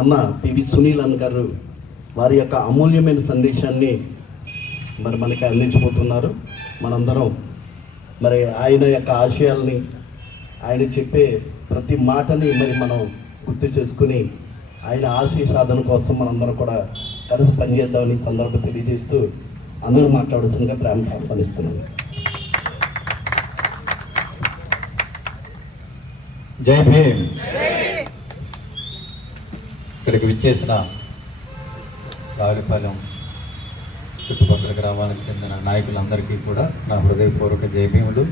అన్న పివి సునీల్ అన్న గారు వారి యొక్క అమూల్యమైన సందేశాన్ని మరి మనకి అందించబోతున్నారు. మనందరం మరి ఆయన యొక్క ఆశయాల్ని, ఆయన చెప్పే ప్రతి మాటని మరి మనం గుర్తు చేసుకుని ఆయన ఆశయ సాధన కోసం మనందరం కూడా కలిసి పనిచేద్దామని సందర్భం తెలియజేస్తూ అందరూ మాట్లాడాల్సిందిగా ప్రేమతో ఆహ్వానిస్తున్నాను. జై భీమ్. ఇక్కడికి విచ్చేసిన రావులపాలెం చుట్టుపక్కల గ్రామాలకు చెందిన నాయకులందరికీ కూడా నా హృదయపూర్వక జై భీములు.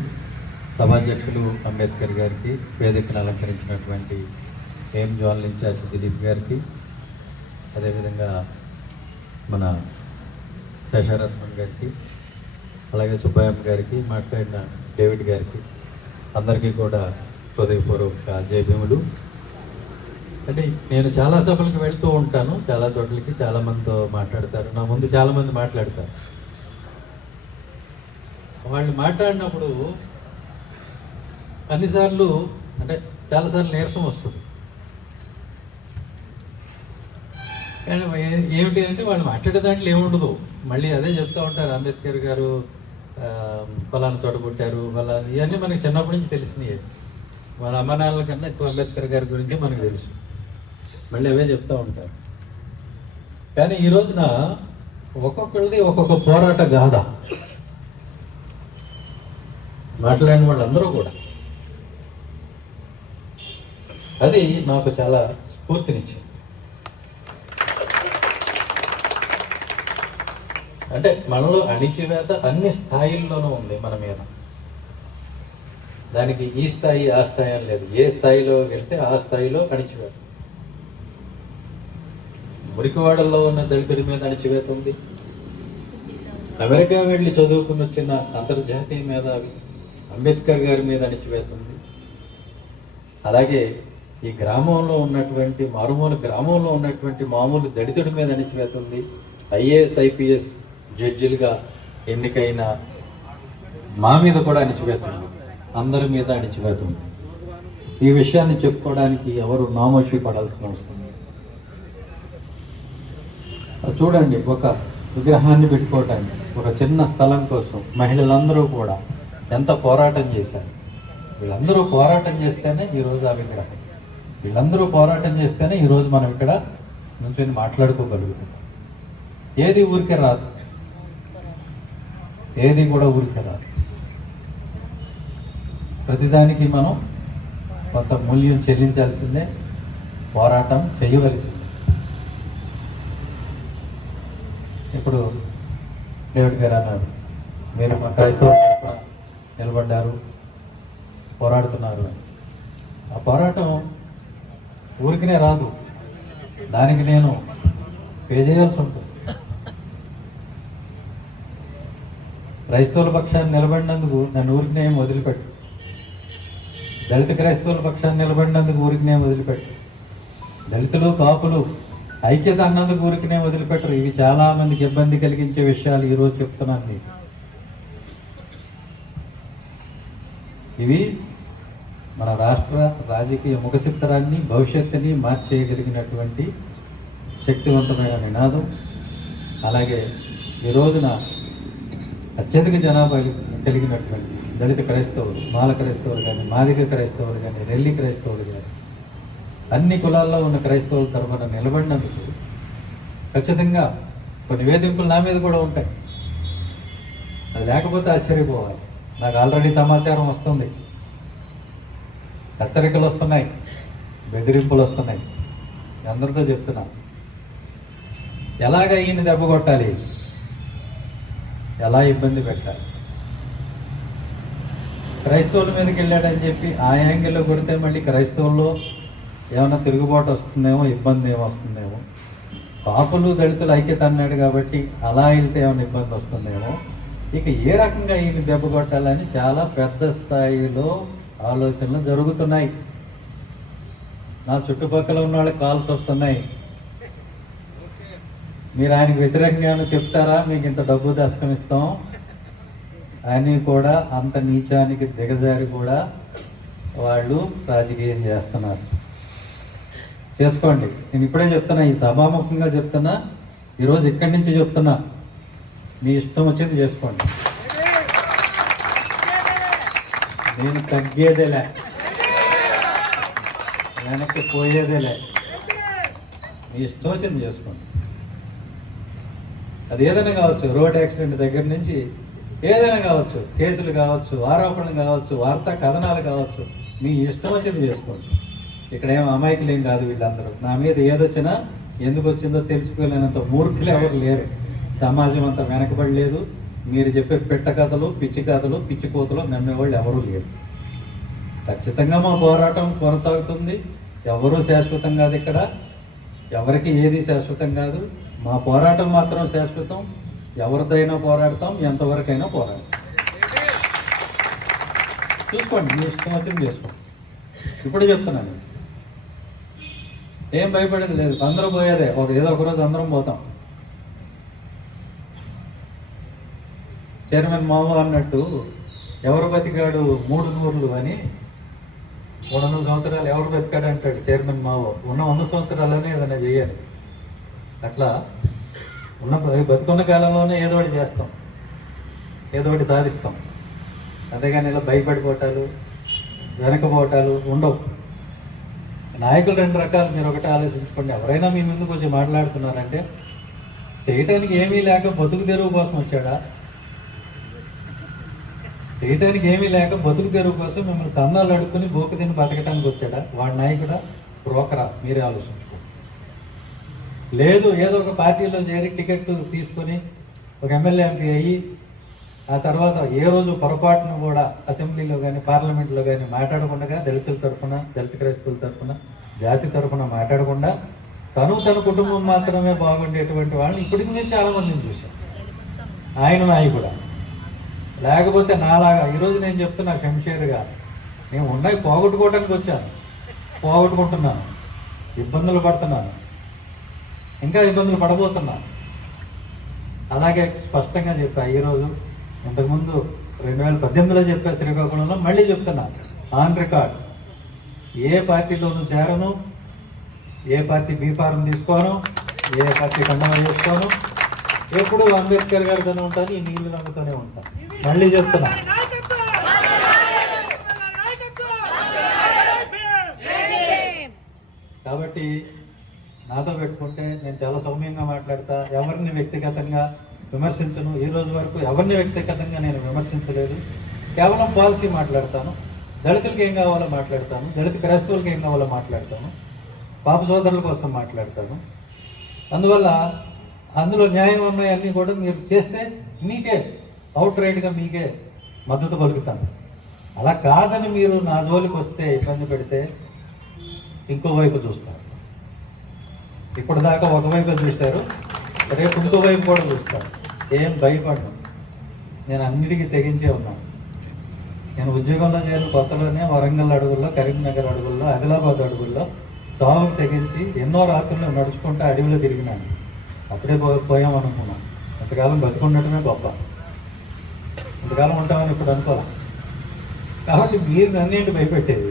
సభాధ్యక్షులు అంబేద్కర్ గారికి, వేదికను అలంకరించినటువంటి ఏం జోనల్ ఇన్ఛార్జ్ దిలీప్ గారికి, అదేవిధంగా మన శేషారత్నం గారికి, అలాగే సుబ్బయ్య గారికి, మాట్లాడిన డేవిడ్ గారికి, అందరికీ కూడా హృదయపూర్వక జై భీములు. అంటే నేను చాలా సభలకు వెళ్తూ ఉంటాను, చాలా చోట్లకి చాలామందితో మాట్లాడతారు, నా ముందు చాలామంది మాట్లాడతారు. వాళ్ళు మాట్లాడినప్పుడు అన్నిసార్లు అంటే చాలాసార్లు నీరసం వస్తుంది. కానీ ఏమిటి అంటే వాళ్ళు మాట్లాడే దాంట్లో ఏముండదు, మళ్ళీ అదే చెప్తూ ఉంటారు. అంబేద్కర్ గారు ఫలానా చోట పుట్టారు, ఫలానా, ఇవన్నీ మనకి చిన్నప్పటి నుంచి తెలిసినాయి. మన అమ్మ నాన్నల కన్నా ఎక్కువ అంబేద్కర్ గారి గురించి మనకు తెలుసు, మళ్ళీ అవే చెప్తూ ఉంటారు. కానీ ఈ రోజున ఒక్కొక్కరిది ఒక్కొక్క పోరాట గాథ మాట్లాడిన వాళ్ళందరూ కూడా, అది నాకు చాలా స్ఫూర్తినిచ్చింది. అంటే మనలో అణిచివేత అన్ని స్థాయిల్లోనూ ఉంది మన మీద. దానికి ఈ స్థాయి ఆ స్థాయి అని లేదు, ఏ స్థాయిలో వెళ్తే ఆ స్థాయిలో అణిచివేత. మురికివాడల్లో ఉన్న దళితుడి మీద అణిచివేత ఉంది. అమెరికా వెళ్ళి చదువుకుని వచ్చిన అంతర్జాతీయ మేధావి అంబేద్కర్ గారి మీద అణిచివేత ఉంది. అలాగే ఈ గ్రామంలో ఉన్నటువంటి మారుమూల గ్రామంలో ఉన్నటువంటి మామూలు దళితుడి మీద అణిచివేత ఉంది. ఐఏఎస్ ఐపీఎస్ జడ్జిలుగా ఎన్నికైన మా మీద కూడా అణిచివేత ఉంది, అందరి మీద అణిచివేత ఉంది. ఈ విషయాన్ని చెప్పుకోవడానికి ఎవరు నామోషి పడాల్సిన అవసరం లేదు. చూడండి, ఒక విగ్రహాన్ని పెట్టుకోవడానికి ఒక చిన్న స్థలం కోసం మహిళలందరూ కూడా ఎంత పోరాటం చేశారు. వీళ్ళందరూ పోరాటం చేస్తేనే ఈరోజు ఆ విగ్రహం, వీళ్ళందరూ పోరాటం చేస్తేనే ఈరోజు మనం ఇక్కడ నుంచొని మాట్లాడుకోగలుగుతాం. ఏది ఊరికే రాదు, ఏది కూడా ఊరికే రాదు. ప్రతిదానికి మనం కొంత మూల్యం చెల్లించాల్సిందే, పోరాటం చేయవలసిందే. ఇప్పుడు డేవిడ్ గారు అన్నారు, మీరు మా క్రైస్తవ నిలబడ్డారు, పోరాడుతున్నారు అని. ఆ పోరాటం ఊరికినే రాదు, దానికి నేను పే చేయాల్సి ఉంటుంది. క్రైస్తవుల పక్షాన్ని నిలబడినందుకు నన్ను ఊరికినే ఏం వదిలిపెట్టు, దళిత క్రైస్తవుల పక్షాన్ని నిలబడినందుకు ఊరికినే వదిలిపెట్టు, దళితులు కాపులు ఐక్యత అన్నందుకు ఊరికినే వదిలిపెట్టరు. ఇవి చాలా మందికి ఇబ్బంది కలిగించే విషయాలు ఈరోజు చెప్తున్నాను మీకు. ఇవి మన రాష్ట్ర రాజకీయ ముఖ చిత్రాన్ని, భవిష్యత్తుని మార్చేయగలిగినటువంటి శక్తివంతమైన నినాదం. అలాగే ఈ రోజున అత్యధిక జనాభా కలిగినటువంటి దళిత క్రైస్తవులు, మాల క్రైస్తవులు కానీ, మాదిగ క్రైస్తవులు కానీ, రెల్లి క్రైస్తవులు కానీ, అన్ని కులాల్లో ఉన్న క్రైస్తవుల తరఫున నిలబడినందుకు ఖచ్చితంగా కొన్ని వేధింపులు నా మీద కూడా ఉంటాయి. అది లేకపోతే ఆశ్చర్యపోవాలి. నాకు ఆల్రెడీ సమాచారం వస్తుంది, హెచ్చరికలు వస్తున్నాయి, బెదిరింపులు వస్తున్నాయి. అందరితో చెప్తున్నా, ఎలాగ ఈయన దెబ్బ కొట్టాలి, ఎలా ఇబ్బంది పెట్టాలి. క్రైస్తవుల మీదకి వెళ్ళాడని చెప్పి ఆ యాంగిల్లో కొడితే మళ్ళీ క్రైస్తవుల్లో ఏమైనా తిరుగుబాటు వస్తుందేమో, ఇబ్బంది ఏమో వస్తుందేమో. కాపులు దళితులు ఐక్యత అన్నాడు కాబట్టి అలా వెళ్తే ఏమైనా ఇబ్బంది వస్తుందేమో. ఇక ఏ రకంగా ఈయన దెబ్బ కొట్టాలని చాలా పెద్ద స్థాయిలో ఆలోచనలు జరుగుతున్నాయి. నా చుట్టుపక్కల ఉన్న వాళ్ళకి కాల్స్ వస్తున్నాయి, మీరు ఆయనకు వ్యతిరేకంగా చెప్తారా, మీకు ఇంత డబ్బు దశకం ఇస్తాం అని కూడా అంత నీచానికి దిగజారి కూడా వాళ్ళు రాజకీయం చేస్తున్నారు. చేసుకోండి. నేను ఇప్పుడే చెప్తున్నా, ఈ సభాముఖంగా చెప్తున్నా, ఈరోజు ఇక్కడి నుంచి చెప్తున్నా, మీ ఇష్టం వచ్చింది చేసుకోండి. నేను తగ్గేదేలే, వెనక్కి పోయేదేలే. మీ ఇష్టం వచ్చింది చేసుకోండి. అది ఏదైనా కావచ్చు, రోడ్ యాక్సిడెంట్ దగ్గర నుంచి ఏదైనా కావచ్చు, కేసులు కావచ్చు, ఆరోపణలు కావచ్చు, వార్తా కథనాలు కావచ్చు, మీ ఇష్టం వచ్చింది చేసుకోండి. ఇక్కడ ఏం అమాయకులు ఏం కాదు వీళ్ళందరూ. నా మీద ఏదొచ్చినా ఎందుకు వచ్చిందో తెలుసుకోలేనంత మూర్ఖులు ఎవరు లేరు. సమాజం అంతా వెనకబడి లేదు. మీరు చెప్పే పెట్ట కథలు, పిచ్చి కథలు, పిచ్చి కోతలు నమ్మేవాళ్ళు ఎవరూ లేరు. ఖచ్చితంగా మా పోరాటం కొనసాగుతుంది. ఎవరూ శాశ్వతం కాదు. ఇక్కడ ఎవరికి ఏది శాశ్వతం కాదు. మా పోరాటం మాత్రం శాశ్వతం. ఎవరిదైనా పోరాడతాం, ఎంతవరకైనా పోరాడతాం. చూసుకోండి, మీ ఇష్టం వచ్చింది చేసుకోండి. ఇప్పుడు చెప్తున్నాను, ఏం భయపడేది లేదు. అందరూ పోయేదే, ఏదో ఒకరోజు అందరం పోతాం. చైర్మన్ మావు అన్నట్టు ఎవరు బతికాడు 3 నూర్లు అని, 300 సంవత్సరాలు ఎవరు బతికాడు అంటాడు చైర్మన్ మావు. ఉన్న 100 సంవత్సరాలనే ఏదైనా చేయాలి. అట్లా బతుకున్న కాలంలోనే ఏదో ఒకటి చేస్తాం, ఏదో ఒకటి సాధిస్తాం. అంతేగాని ఇలా భయపడిపోవటాలు, వెనకపోవటాలు ఉండవు. నాయకులు 2 రకాలు. మీరు ఒకటి ఆలోచించుకోండి. ఎవరైనా మీ ముందుకు వచ్చి మాట్లాడుతున్నారంటే చేయటానికి ఏమీ లేక బతుకు తెరువు కోసం వచ్చాడా? చేయటానికి ఏమీ లేక బతుకు తెరువు కోసం మిమ్మల్ని చందాలు అడుక్కుని బోకు తిని బతకటానికి వచ్చాడా? వాడి నాయకుడా, బ్రోకరా? మీరే ఆలోచించుకోండి. లేదు, ఏదో ఒక పార్టీలో చేరి టికెట్ తీసుకొని ఒక ఎమ్మెల్యే ఎంపీ అయ్యి ఆ తర్వాత ఏ రోజు పొరపాటును కూడా అసెంబ్లీలో కానీ పార్లమెంట్లో కానీ మాట్లాడకుండా, దళితుల తరఫున, దళిత క్రైస్తవుల తరఫున, జాతి తరఫున మాట్లాడకుండా తన కుటుంబం మాత్రమే బాగుండేటువంటి వాళ్ళని ఇప్పటికి నేను చాలామందిని చూశాను. ఆయన నాయకుడా? లేకపోతే నాలాగా ఈరోజు నేను చెప్తున్నా శంషేర్గా, నేను ఉన్నాయి పోగొట్టుకోవడానికి వచ్చాను, పోగొట్టుకుంటున్నాను, ఇబ్బందులు పడుతున్నాను, ఇంకా ఇబ్బందులు పడబోతున్నాను. అలాగే స్పష్టంగా చెప్పా ఈరోజు. ఇంతకుముందు 2018లో చెప్పా శ్రీకాకుళంలో, మళ్ళీ చెప్తున్నా ఆన్ రికార్డ్. ఏ పార్టీలోనూ చేరను, ఏ పార్టీ బీఫారం తీసుకోను, ఏ పార్టీ కండమ చేసుకోను. ఎప్పుడు అంబేద్కర్ గారితోనే ఉంటాను, ఈ నీళ్లు నమ్ముతూనే ఉంటాను. మళ్ళీ చెప్తున్నా. కాబట్టి నాతో పెట్టుకుంటే నేను చాలా సౌమ్యంగా మాట్లాడతా. ఎవరిని వ్యక్తిగతంగా విమర్శించను. ఈ రోజు వరకు ఎవరిని వ్యక్తిగతంగా నేను విమర్శించలేదు. కేవలం పాలసీ మాట్లాడతాను. దళితులకి ఏం కావాలో మాట్లాడతాను, దళిత క్రైస్తవులకి ఏం కావాలో మాట్లాడతాను, పాప సోదరుల కోసం మాట్లాడతాను. అందువల్ల అందులో న్యాయం ఉన్నాయన్నీ కూడా మీరు చేస్తే మీకే అవుట్ రైట్గా మీకే మద్దతు పలుకుతాను. అలా కాదని మీరు నా జోలికి వస్తే, ఇబ్బంది పెడితే ఇంకోవైపు చూస్తారు. ఇప్పుడు దాకా ఒకవైపు చూశారు, రేపు ఇంకోవైపు కూడా చూస్తారు. ఏం భయపడను. నేను అన్నిటికీ తెగించే ఉన్నాను. నేను ఉద్యోగంలో చేరిన కొత్తలోనే వరంగల్ అడుగుల్లో, కరీంనగర్ అడుగుల్లో, ఆదిలాబాద్ అడుగుల్లో సాగుకు తెగించి ఎన్నో రాత్రుల్లో నడుచుకుంటూ అడవిలో తిరిగినాను. అప్పుడే పోయామనుకున్నాను. ఇంతకాలం బతుకున్నట్టుమే గొప్ప. ఇంతకాలం ఉంటామని ఇప్పుడు అనుకోవాలి. కాబట్టి మీరు నన్నేంటి భయపెట్టేది?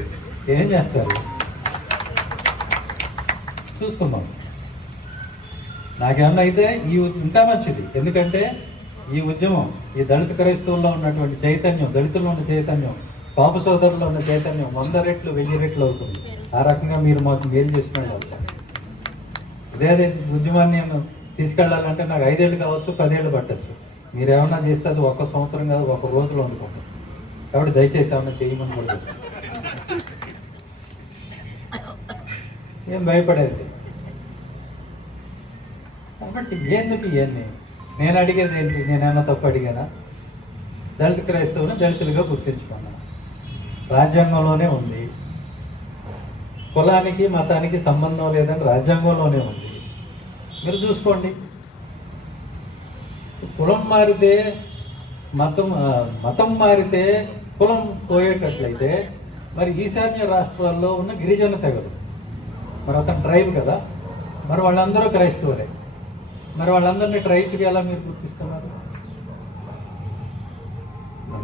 ఏం చేస్తారు చూసుకుందాం. నాకేమన్నా అయితే ఇంకా మంచిది. ఎందుకంటే ఈ ఉద్యమం, ఈ దళిత క్రైస్తవుల్లో ఉన్నటువంటి చైతన్యం, దళితుల్లో ఉన్న చైతన్యం, పాప సోదరుల్లో ఉన్న చైతన్యం 100 రెట్లు 1000 రెట్లు అవుతుంది. ఆ రకంగా మీరు మాకు మేలు చేసుకుని వెళ్తారు. ఇదే ఉద్యమాన్ని నేను తీసుకెళ్ళాలంటే నాకు 5 ఏళ్ళు కావచ్చు, 10 ఏళ్ళు పట్టచ్చు. మీరు ఏమన్నా చేస్తే అది 1 సంవత్సరం కాదు, 1 రోజులో అనుకుంటాం. కాబట్టి దయచేసి ఏమన్నా చేయమని కూడా ఏం భయపడేది. కాబట్టి ఎందుకు ఇవన్నీ? నేను అడిగేది ఏంటి? నేనేమన్నా తప్పు అడిగానా? దళిత క్రైస్తవుని దళితులుగా గుర్తించుకున్నా. రాజ్యాంగంలోనే ఉంది. కులానికి మతానికి సంబంధం లేదని రాజ్యాంగంలోనే ఉంది. మీరు చూసుకోండి. కులం మారితే మతం మారితే కులం పోయేటట్లయితే మరి ఈశాన్య రాష్ట్రాల్లో ఉన్న గిరిజన తెగలు, మరి అతను ట్రైబ్ కదా, మరి వాళ్ళందరూ క్రైస్తవులే. మరి వాళ్ళందరినీ ట్రైబ్స్కి ఎలా మీరు గుర్తిస్తున్నారు?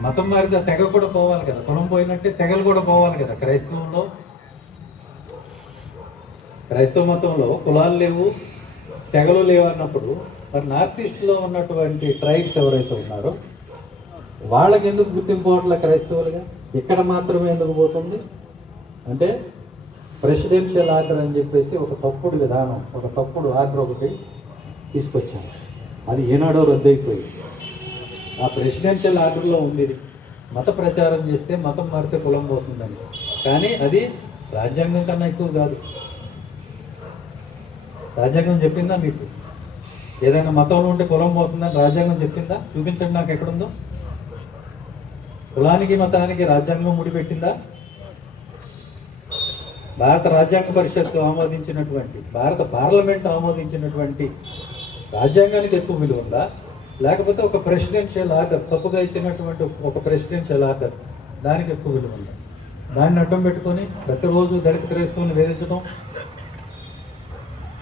మతం మారితే తెగ కూడా పోవాలి కదా. కులం పోయినట్టే తెగలు కూడా పోవాలి కదా. క్రైస్తవ మతంలో కులాలు లేవు, తెగలు లేవు అన్నప్పుడు మరి నార్త్ ఈస్ట్లో ఉన్నటువంటి ట్రైబ్స్ ఎవరైతే ఉన్నారో వాళ్ళకి ఎందుకు గుర్తింపు పోవట్లే క్రైస్తవులుగా? ఇక్కడ మాత్రమే ఎందుకు పోతుంది అంటే ప్రెసిడెన్షియల్ ఆర్డర్ అని చెప్పేసి ఒక తప్పుడు విధానం, ఒక తప్పుడు ఆర్డర్ ఒకటి తీసుకొచ్చారు. అది ఏనాడో రద్దయిపోయింది. ఆ ప్రెసిడెన్షియల్ ఆర్డర్లో ఉంది ఇది, మత ప్రచారం చేస్తే మతం మారితే కులం పోతుందని. కానీ అది రాజ్యాంగం కన్నా ఎక్కువ కాదు. రాజ్యాంగం చెప్పిందా మీకు? ఏదైనా మతంలో ఉంటే కులం పోతుందని రాజ్యాంగం చెప్పిందా? చూపించండి నాకు ఎక్కడుందో. కులానికి మతానికి రాజ్యాంగం ముడిపెట్టిందా? భారత రాజ్యాంగ పరిషత్తు ఆమోదించినటువంటి, భారత పార్లమెంట్ ఆమోదించినటువంటి రాజ్యాంగానికి ఎక్కువ విలువ ఉందా? లేకపోతే ఒక ప్రెసిడెన్షియల్ ఆర్డర్, తప్పుగా ఇచ్చినటువంటి ఒక ప్రెసిడెన్షియల్ ఆర్డర్, దానికి ఎక్కువ విలువ ఉందా? దాన్ని అడ్డం పెట్టుకొని ప్రతిరోజు దళిత క్రైస్తవుని వేధించడం.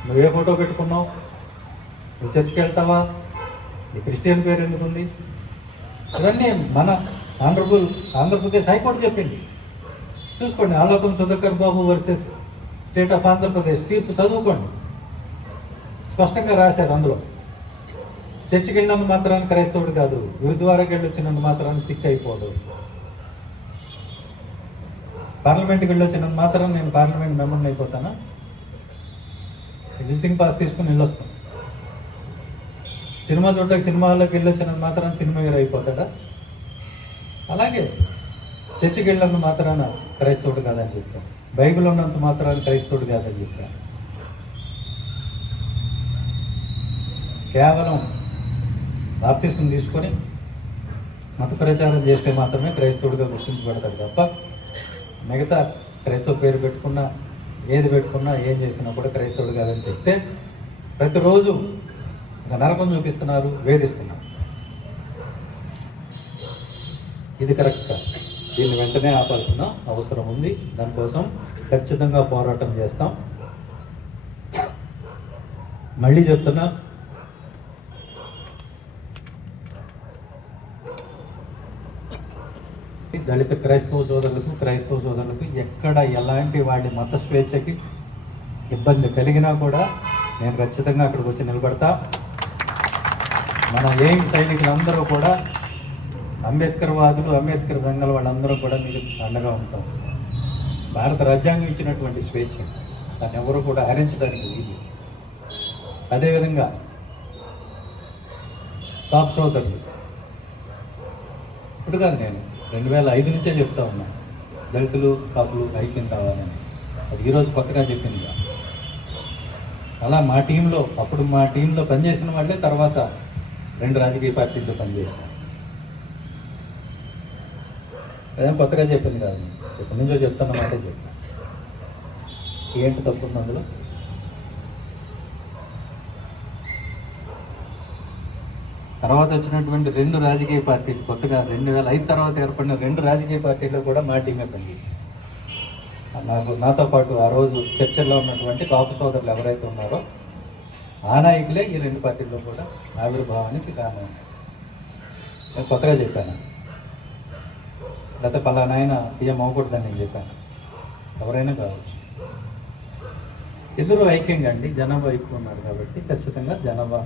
నువ్వే ఫోటో పెట్టుకున్నావు, నువ్వు చర్చికి వెళ్తావా, నీ క్రిస్టియన్ పేరు ఎందుకుంది? ఇవన్నీ మన ఆంధ్రప్రదేశ్ హైకోర్టు చెప్పింది. చూసుకోండి, ఆలోకం సుధాకర్ బాబు వర్సెస్ స్టేట్ ఆఫ్ ఆంధ్రప్రదేశ్ తీర్పు చదువుకోండి. స్పష్టంగా రాశారు అందులో. చర్చికి వెళ్ళినందు మాత్రాన్ని క్రైస్తవుడు కాదు, గురుద్వారాకి వెళ్ళి వచ్చినందు మాత్రాన్ని సిక్ అయిపోదు, పార్లమెంట్కి వెళ్ళి వచ్చినందు మాత్రాన్ని నేను పార్లమెంట్ మెంబర్ని అయిపోతానా? విజిటింగ్ పాస్ తీసుకుని వెళ్ళొస్తాను. సినిమా చూడటానికి సినిమా హాల్లోకి వెళ్ళి వచ్చినంత మాత్రాన్ని సినిమా హీరో అయిపోతాడా? అలాగే చర్చికి వెళ్ళినంత మాత్రాన క్రైస్తవుడు కాదని చెప్తాను, బైబిల్ ఉన్నంత మాత్రాన్ని క్రైస్తవుడు కాదని చెప్తాను. కేవలం బాప్తిసం తీసుకొని మత ప్రచారం చేస్తే మాత్రమే క్రైస్తవుడిగా గుర్తించబడతాడు తప్ప మిగతా క్రైస్తవ పేరు పెట్టుకున్నా, ఏది పెట్టుకున్నా, ఏం చేసినా కూడా క్రైస్తవుడు కాదని చెప్తే ప్రతిరోజు ఒక నరకం చూపిస్తున్నారు, వేధిస్తున్నారు. ఇది కరెక్ట్ కాదు. దీన్ని వెంటనే ఆపాల్సిన అవసరం ఉంది. దానికోసం ఖచ్చితంగా పోరాటం చేస్తాం. మళ్ళీ చెప్తున్నా, దళిత క్రైస్తవ సోదరులకు ఎక్కడ ఎలాంటి వాళ్ళ మత స్వేచ్ఛకి ఇబ్బంది కలిగినా కూడా నేను ఖచ్చితంగా అక్కడికి వచ్చి నిలబడతా. మన ఏం సైనికులందరూ కూడా అంబేద్కర్ వాదులు, అంబేద్కర్ సంఘాల వాళ్ళందరూ కూడా మీకు అండగా ఉంటాం. భారత రాజ్యాంగం ఇచ్చినటువంటి స్వేచ్ఛ, దాన్ని ఎవరు కూడా హరించడానికి వీలు. అదేవిధంగా కాపు సోదరులు, ఇప్పుడు కాదు, నేను 2005 నుంచే చెప్తా ఉన్నాను, దళితులు కాపులు ఐక్యం కావాలని. అది ఈరోజు కొత్తగా చెప్పింది. అలా మా టీంలో పనిచేసిన వాళ్ళే తర్వాత 2 రాజకీయ పార్టీలతో పనిచేశారు. అదేం కొత్తగా చెప్పింది కాదు, ఎప్పటి నుంచో చెప్తున్న మాటే చెప్తాను. ఏంటి తప్పుంది అందులో? తర్వాత వచ్చినటువంటి 2 రాజకీయ పార్టీలు, కొత్తగా 2005 తర్వాత ఏర్పడిన 2 రాజకీయ పార్టీల్లో కూడా మా టీమే పనిచేసింది. నాతో పాటు ఆ రోజు చర్చల్లో ఉన్నటువంటి కాపు సోదరులు ఎవరైతే ఉన్నారో ఆ నాయకులే ఈ 2 పార్టీల్లో కూడా ఆవిర్భావానికి కారణం. నేను కొత్తగా చెప్పాను, లేకపోతే పలానా ఆయన సీఎం అవ్వకూడదని నేను చెప్పాను. ఎవరైనా కావచ్చు, ఇద్దరు ఐక్యంగా అండి, జనాభా ఎక్కువ ఉన్నారు కాబట్టి ఖచ్చితంగా జనాభా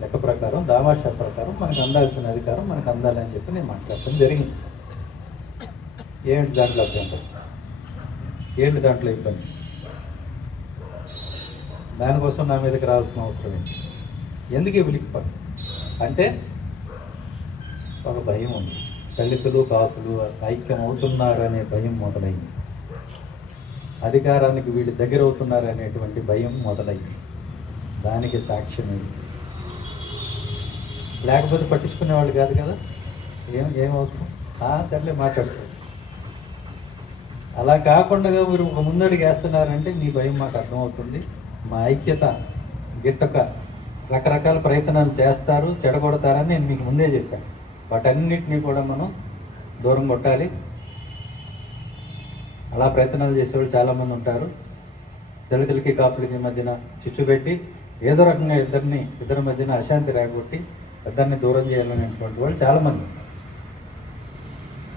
లెక్క ప్రకారం, దామాషా ప్రకారం మనకు అందాల్సిన అధికారం మనకు అందాలని చెప్పి నేను మాట్లాడటం జరిగింది. ఏంటి దాంట్లో అభ్యంతరం, ఏంటి దాంట్లో ఇబ్బంది? దానికోసం నా మీదకి రావాల్సిన అవసరం ఏంటి? ఎందుకు ఉలిక్కిపడి అంటే ఒక భయం ఉంది. దళితులు కాపులు ఐక్యం అవుతున్నారు అనే భయం మొదలైంది, అధికారానికి వీళ్ళు దగ్గర అవుతున్నారు అనేటువంటి భయం మొదలైంది. దానికి సాక్ష్యం ఏంటి? లేకపోతే పట్టించుకునేవాళ్ళు కాదు కదా, ఏం అవసరం, సర్లే మాట్లాడుతారు. అలా కాకుండా మీరు ఒక ముందడుగు వేస్తున్నారంటే మీ భయం మాకు అర్థమవుతుంది. మా ఐక్యత గిట్టక రకరకాల ప్రయత్నాలు చేస్తారు, చెడగొడతారని నేను మీకు ముందే చెప్పాను. వాటన్నిటినీ కూడా మనం దూరం కొట్టాలి. అలా ప్రయత్నాలు చేసేవాళ్ళు చాలామంది ఉంటారు. దళితులకి కాపులకి మధ్యన చిచ్చు పెట్టి ఏదో రకంగా ఇద్దరి మధ్యన అశాంతి రాగొట్టి ఇద్దరిని దూరం చేయాలనేటువంటి వాళ్ళు చాలామంది.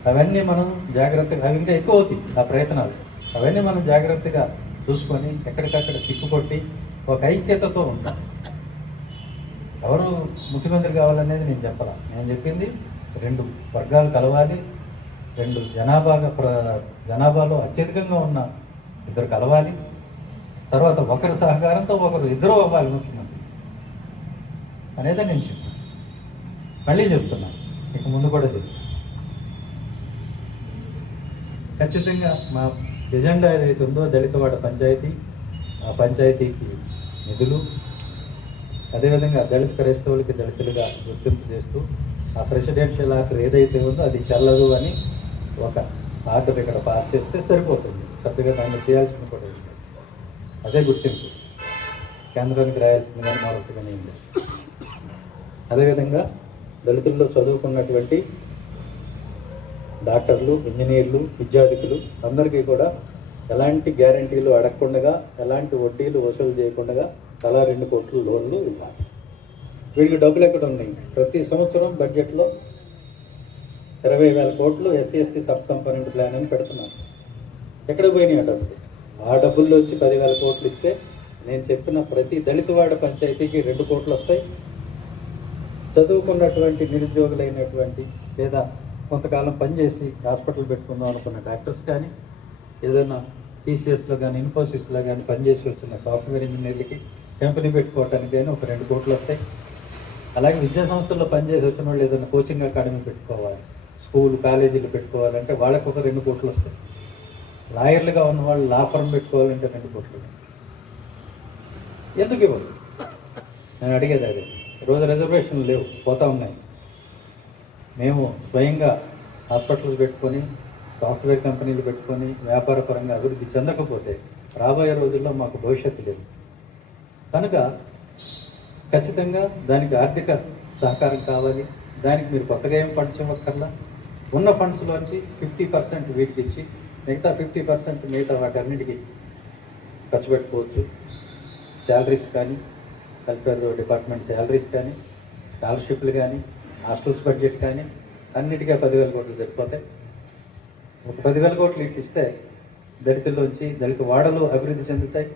అవన్నీ మనం జాగ్రత్తగా, అవి ఇంకా ఎక్కువ అవుతాయి ఆ ప్రయత్నాలు, అవన్నీ మనం జాగ్రత్తగా చూసుకొని ఎక్కడికక్కడ తిప్పుకొట్టి ఒక ఐక్యతతో ఉంటాం. ఎవరు ముఖ్యమంత్రి కావాలనేది నేను చెప్పాల. నేను చెప్పింది 2 వర్గాలు కలవాలి, 2 జనాభాలో అత్యధికంగా ఉన్న 2 కలవాలి, తర్వాత ఒకరి సహకారంతో ఒకరు ఇద్దరు అవ్వాలి ముఖ్యమంత్రి అనేది నేను చెప్పాను. మళ్ళీ చెప్తున్నాను, ఇక ముందు కూడా చెప్తాను. ఖచ్చితంగా మా ఎజెండా ఏదైతే ఉందో దళితవాడ పంచాయతీ, ఆ పంచాయతీకి నిధులు, అదేవిధంగా దళిత క్రైస్తవులకి దళితులుగా గుర్తింపు చేస్తూ ఆ ప్రెసిడెన్షియల్ ఆర్డర్ ఏదైతే ఉందో అది చెల్లదు అని ఒక ఆర్డర్ ఇక్కడ పాస్ చేస్తే సరిపోతుంది. పెద్దగా దాన్ని చేయాల్సింది కూడా ఉంది. అదే గుర్తింపు కేంద్రానికి రాయాల్సింది కానీ మరొకటిగానే ఉంది. అదేవిధంగా దళితుల్లో చదువుకున్నటువంటి డాక్టర్లు, ఇంజనీర్లు, విద్యార్థులు అందరికీ కూడా ఎలాంటి గ్యారంటీలు అడగకుండా, ఎలాంటి వడ్డీలు వసూలు చేయకుండా తలా 2 కోట్ల లోన్లు ఇవ్వాలి. వీళ్ళకి డబ్బులు ఎక్కడ ఉన్నాయి? ప్రతి సంవత్సరం బడ్జెట్లో 20,000 కోట్లు SC ST sub component plan అని పెడుతున్నారు. ఎక్కడ పోయినాయి ఆ డబ్బులు? ఆ డబ్బుల్లో వచ్చి 10,000 కోట్లు ఇస్తే నేను చెప్పిన ప్రతి దళితవాడ పంచాయతీకి 2 కోట్లు వస్తాయి. చదువుకున్నటువంటి నిరుద్యోగులైనటువంటి లేదా కొంతకాలం పనిచేసి హాస్పిటల్ పెట్టుకుందాం అనుకున్న డాక్టర్స్ కానీ, ఏదైనా టీసీఎస్లో కానీ ఇన్ఫోసిస్లో కానీ పనిచేసి వచ్చిన సాఫ్ట్వేర్ ఇంజనీర్లకి కంపెనీ పెట్టుకోవడానికి కానీ ఒక 2 కోట్లు వస్తాయి. అలాగే విద్యా సంస్థల్లో పనిచేసి వచ్చిన వాళ్ళు ఏదైనా కోచింగ్ అకాడమీ పెట్టుకోవాలి, స్కూల్ కాలేజీలు పెట్టుకోవాలంటే వాళ్ళకు ఒక 2 కోట్లు వస్తాయి. లాయర్లుగా ఉన్న వాళ్ళు లా ఫర్మ్ పెట్టుకోవాలంటే 2 కోట్లు. ఎందుకు ఇవ్వరు? నేను అడిగేది అదే. రోజు రిజర్వేషన్లు లేవు, పోతా ఉన్నాయి. మేము స్వయంగా హాస్పిటల్స్ పెట్టుకొని, సాఫ్ట్వేర్ కంపెనీలు పెట్టుకొని వ్యాపార పరంగా అభివృద్ధి చెందకపోతే రాబోయే రోజుల్లో మాకు భవిష్యత్తు లేదు. కనుక ఖచ్చితంగా దానికి ఆర్థిక సహకారం కావాలి. దానికి మీరు కొత్తగా ఏం ఫండ్స్ ఇవ్వక్కర్లా. ఉన్న ఫండ్స్లోంచి 50% వీటికి ఇచ్చి మిగతా 50% మిగతా వాటన్నిటికీ ఖర్చు పెట్టుకోవచ్చు. శాలరీస్ కానీ, వెల్ఫేర్ డిపార్ట్మెంట్ శాలరీస్ కానీ, స్కాలర్షిప్లు కానీ, హాస్టల్స్ బడ్జెట్ కానీ అన్నిటికీ 10,000 కోట్లు సరిపోతాయి. ఒక 10,000 కోట్లు ఇటు ఇస్తే దళితుల్లోంచి దళిత వాడలు అభివృద్ధి చెందుతాయి.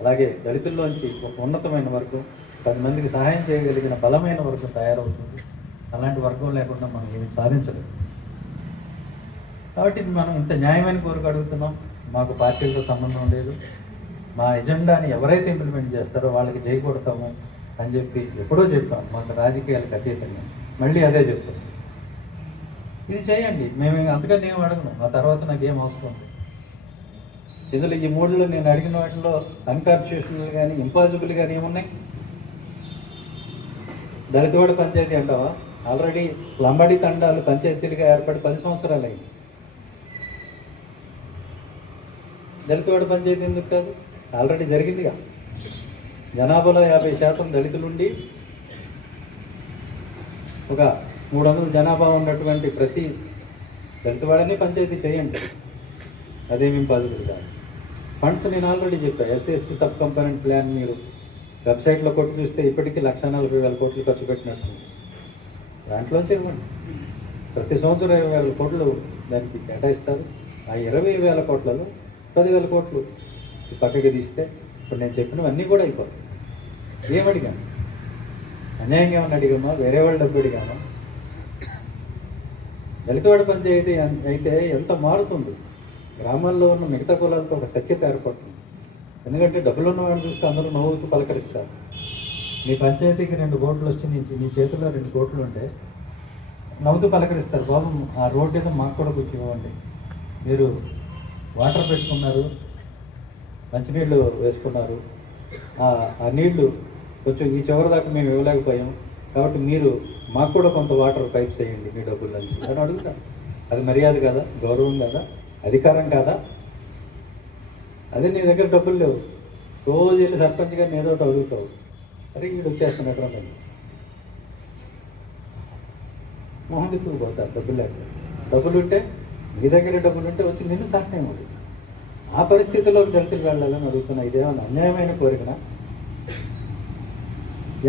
అలాగే దళితుల్లోంచి ఒక ఉన్నతమైన వర్గం, 10 మందికి సహాయం చేయగలిగిన బలమైన వర్గం తయారవుతుంది. అలాంటి వర్గం లేకుండా మనం ఏమి సాధించలేము. కాబట్టి మనం ఇంత న్యాయమైన కోరిక అడుగుతున్నాం. మాకు పార్టీలతో సంబంధం లేదు. మా ఎజెండాని ఎవరైతే ఇంప్లిమెంట్ చేస్తారో వాళ్ళకి జై కొడతాము అని చెప్పి ఎప్పుడో చెప్పాం. మాకు రాజకీయాలకు అతీతంగా మళ్ళీ అదే చెప్తాం. ఇది చేయండి, మేము అంతకన్నా ఏం అడగను. ఆ తర్వాత నాకు ఏం అవసరం ఉంది. ఇందులో ఈ 3లో నేను అడిగిన వాటిలో అన్కాన్స్టిట్యూషనల్ కానీ ఇంపాసిబుల్ కానీ ఏమున్నాయి? దళితవాడ పంచాయతీ అంటావా? ఆల్రెడీ లంబాడి తండాలు పంచాయతీలుగా ఏర్పడి 10 సంవత్సరాలు అయింది. దళితవాడ పంచాయతీ ఎందుకు కాదు? ఆల్రెడీ జరిగిందిగా. జనాభాలో 50% దళితులుండి ఒక 300 జనాభా ఉన్నటువంటి ప్రతి దళితవాడని పంచాయతీ చేయండి. అదేమి ఇంపాసిబుల్ కాదు. ఫండ్స్ నేను ఆల్రెడీ చెప్పాను. SC ST sub component plan మీరు వెబ్సైట్లో కొట్టి చూస్తే ఇప్పటికీ 1,40,000 కోట్లు ఖర్చు పెట్టినట్టు. దాంట్లోంచి ఇవ్వండి. ప్రతి సంవత్సరం 20,000 కోట్లు దానికి కేటాయిస్తారు. ఆ 20,000 కోట్లలో 10,000 కోట్లు పక్కకి తీస్తే ఇప్పుడు నేను చెప్పినవన్నీ కూడా అయిపోతాయి. ఏమడిగాను? అన్యాయంగా ఏమన్నా అడిగామా? వేరే వాళ్ళు డబ్బు అడిగామా? దళితవాడ పంచాయతీ అయితే ఎంత మారుతుంది. గ్రామాల్లో ఉన్న మిగతా కులాలతో ఒక సఖ్యత ఏర్పడుతుంది. ఎందుకంటే డబ్బులు ఉన్న వాళ్ళని చూస్తే అందరూ నవ్వుతూ పలకరిస్తారు. మీ పంచాయతీకి 2 కోట్లు వచ్చి నీ చేతిలో 2 కోట్లు ఉంటే నవ్వుతూ పలకరిస్తారు. బాబు ఆ రోడ్డు ఏదో మాకు కూడా కొంచెం ఇవ్వండి. మీరు వాటర్ పెట్టుకున్నారు, మంచినీళ్ళు వేసుకున్నారు, ఆ నీళ్లు కొంచెం ఈ చివరి దాకా మేము ఇవ్వలేకపోయాం, కాబట్టి మీరు మాకు కూడా కొంత వాటర్ పైప్స్ వేయండి మీ డబ్బుల నుంచి అని అడుగుతారు. అది మర్యాద కాదా? గౌరవం కాదా? అధికారం కాదా? అదే నీ దగ్గర డబ్బులు లేవు, రోజు వెళ్ళి సర్పంచ్ గారిని ఏదో ఒకటి అడుగుతావు. అరే వీడు వచ్చేస్తున్నట్టు మొహం తిప్పుకు పోతారు. డబ్బులు లేక డబ్బులు ఉంటే మీ దగ్గర డబ్బులు ఉంటే వచ్చి నిన్ను సహాయం అవుతుంది. ఆ పరిస్థితిలోకి దళితులు వెళ్ళాలని అడుగుతున్నా. ఇదేమన్నా అన్యాయమైన కోరికనా?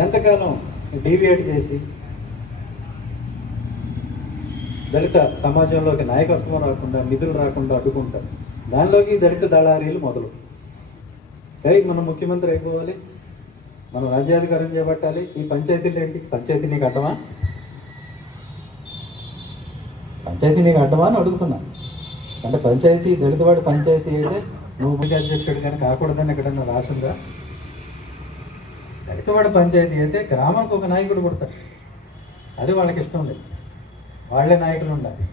ఎంతకాలం డీవియేట్ చేసి దళిత సమాజంలోకి నాయకత్వం రాకుండా, నిధులు రాకుండా అడ్డుకుంటారు. దానిలోకి దళిత దళారీలు మొదలు. మన ముఖ్యమంత్రి అయిపోవాలి, మనం రాజ్యాధికారం చేపట్టాలి, ఈ పంచాయతీలు ఏంటి? పంచాయతీ నీకు అడ్డమా? పంచాయతీ నీకు అడ్డమా అని అడుగుతున్నా. అంటే పంచాయతీ దళితవాడి పంచాయతీ అయితే నువ్వు ముఖ్య అధ్యక్షుడు కానీ కాకూడదని ఎక్కడన్నా రాసుందా? దళితవాడి పంచాయతీ అయితే గ్రామానికి ఒక నాయకుడు పుడతాడు, అది వాళ్ళకి ఇష్టం లేదు, వాళ్ళే నాయకులు ఉండాలి.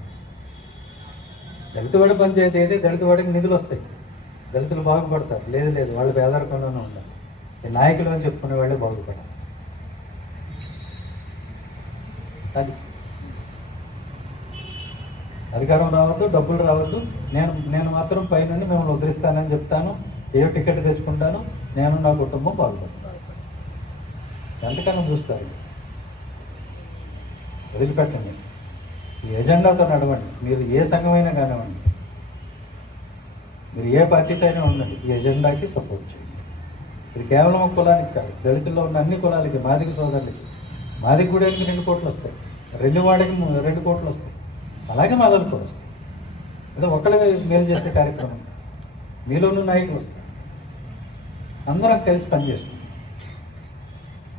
దళితవాడి పంచాయతీ అయితే దళితవాడికి నిధులు వస్తాయి, దళితులు బాగుపడతారు. లేదు వాళ్ళు పేదరికంలోనే ఉండాలి, ఈ నాయకులు అని చెప్పుకునే వాళ్ళే బాగుపడాలి. అది అధికారం రావద్దు, డబ్బులు రావద్దు, నేను మాత్రం పైనుండి మిమ్మల్ని ఉద్ధరిస్తానని చెప్తాను, ఏ టికెట్ తెచ్చుకుంటాను, నేను నా కుటుంబం బాగుపడతాను. ఎంతకన్నా చూస్తారు, వదిలిపెట్టండి. ఈ ఎజెండాతో నడవండి. మీరు ఏ సంఘమైనా కానివ్వండి, మీరు ఏ పార్టీతో అయినా ఉండండి, ఈ ఎజెండాకి సపోర్ట్ చేయండి. ఇది కేవలం ఒక కులానికి కాదు, దళితుల్లో ఉన్న అన్ని కులాలకి, మాదిగ సోదరులకి, మాదిగ గూడానికి 2 కోట్లు వస్తాయి, రెల్లివాడికి 2 కోట్లు వస్తాయి, అలాగే మాదలకు కూడా వస్తాయి. అదే ఒక్కళ్ళగా మేలు చేసే కార్యక్రమం, మీలోనూ నాయకులు వస్తారు, అందరం కలిసి పనిచేస్తాం.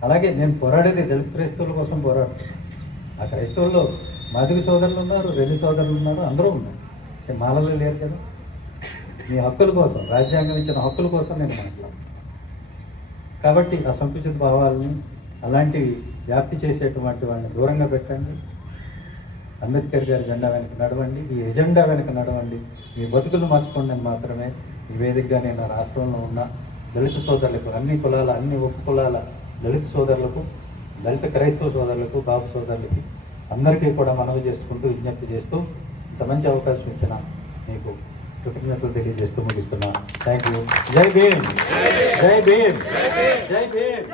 అలాగే నేను పోరాడేది దళిత క్రైస్తవుల కోసం పోరాడుతాను. ఆ క్రైస్తవుల్లో మాదిగ సోదరులు ఉన్నారు, రెల్లి సోదరులు ఉన్నారు, అందరూ ఉన్నారు. మాలలో లేరు కదా. మీ హక్కుల కోసం, రాజ్యాంగం ఇచ్చిన హక్కుల కోసం నేను మాట్లాడుతాను. కాబట్టి ఆ సంకుచిత భావాలని, అలాంటివి వ్యాప్తి చేసేటువంటి వాళ్ళని దూరంగా పెట్టండి. అంబేద్కర్ గారి జెండా వెనక నడవండి, ఈ ఎజెండా వెనక నడవండి. మీ బతుకులు మార్చుకోండి అని మాత్రమే ఈ వేదికగా నేను రాష్ట్రంలో ఉన్న దళిత సోదరులకు, అన్ని కులాల, అన్ని ఉప కులాల దళిత సోదరులకు, దళిత క్రైస్తవ సోదరులకు, బాబు సోదరులకి అందరికీ కూడా మనవి చేసుకుంటూ, విజ్ఞప్తి చేస్తూ, ఇంత మంచి అవకాశం ఇచ్చిన మీకు కృతజ్ఞతలు తెలియజేస్తూ ముగిస్తున్నా. Thank you. జై భీమ్, జై భీమ్, జై భీమ్.